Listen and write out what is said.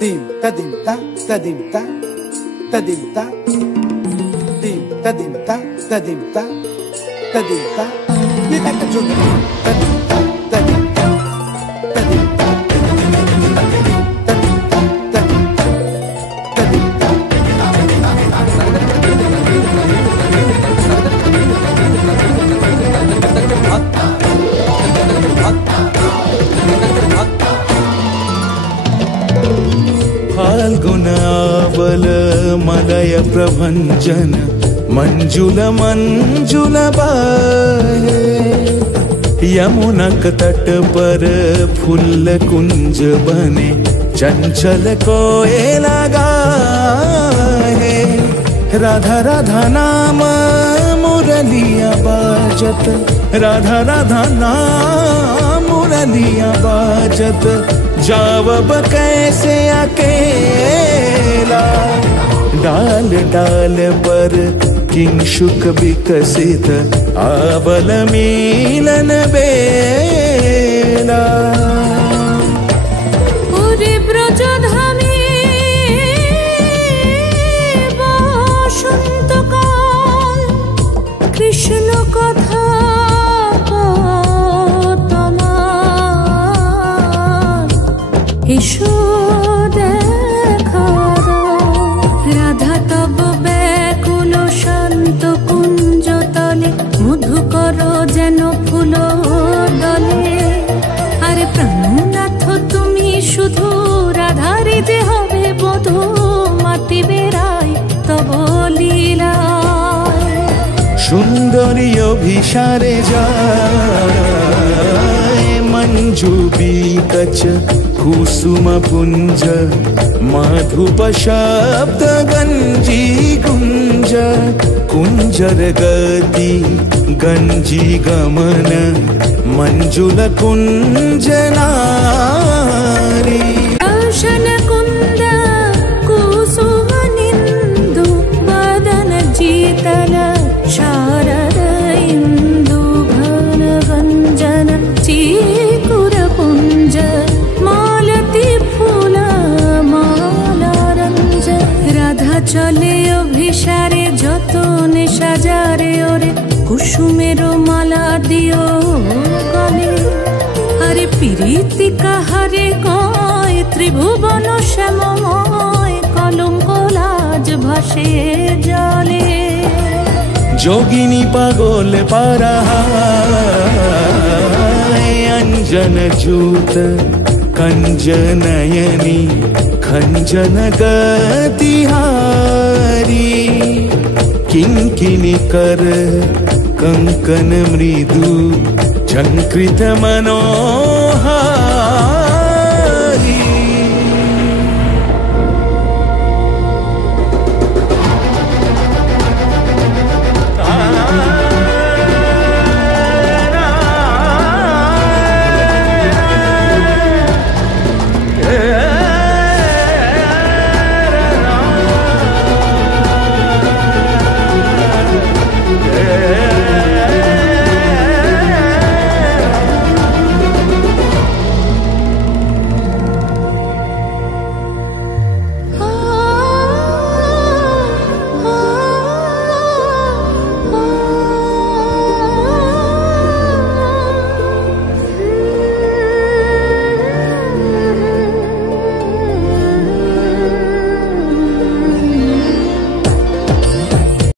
Dim ta dim ta ta dim ta ta dim ta dim ta dim ta ta dim ta ta dim ta ni ta ka chu ta dim ta ta dim ta ta dim ta ta dim ta ta dim ta ta dim ta फाल्गुनावल मलय प्रभंजन मंजुल मंजुल बाहे यमुनक तट पर फूल कुंज बने चंचल कोयला गाहे राधा राधा नाम मुरलिया बाजत राधा राधा नाम मुरलिया बाजत जावब कैसे अकेला डाल डाल पर किंशुक विकसित आवल मिलन बेला पूरे ब्रजधामे बसन्तकाल कृष्ण कथा এসো দেখা দাও রাধা তব ব্যাকুল শান্ত কুঞ্জ তলে মধুকর যেন ফুল দলে আরে প্রাণনাথ তুমি শুধু রাধারে যে হবে বধূ মাতি বেড়াই তব লীলা সুন্দরী অভিসারে যায় मंजू बीकच कुसुम पुंज माधुप शब्द गंजी गुंज कुंजर गति गंजी गमन मंजुल कुंज नारी दर्शन कुंद कुसुम निंदु बदन जीतल शारद इंदु घन गंजन चीकुर पुंज मालती फूल माला रंज राधा चले अभिसारे যতনে সাজারে ওরে কুসুমের মালা দিও গলে আরে প্রীতি কাহারে কয় ত্রিভুবন শ্যামময় কলঙ্ক লাজ ভাসে জলে जोगिनी पागोल पारा अंजन जूत कंजनयनी खंजन गतिहारी किंकिनी कर कंकन मृदु झंकृत मनो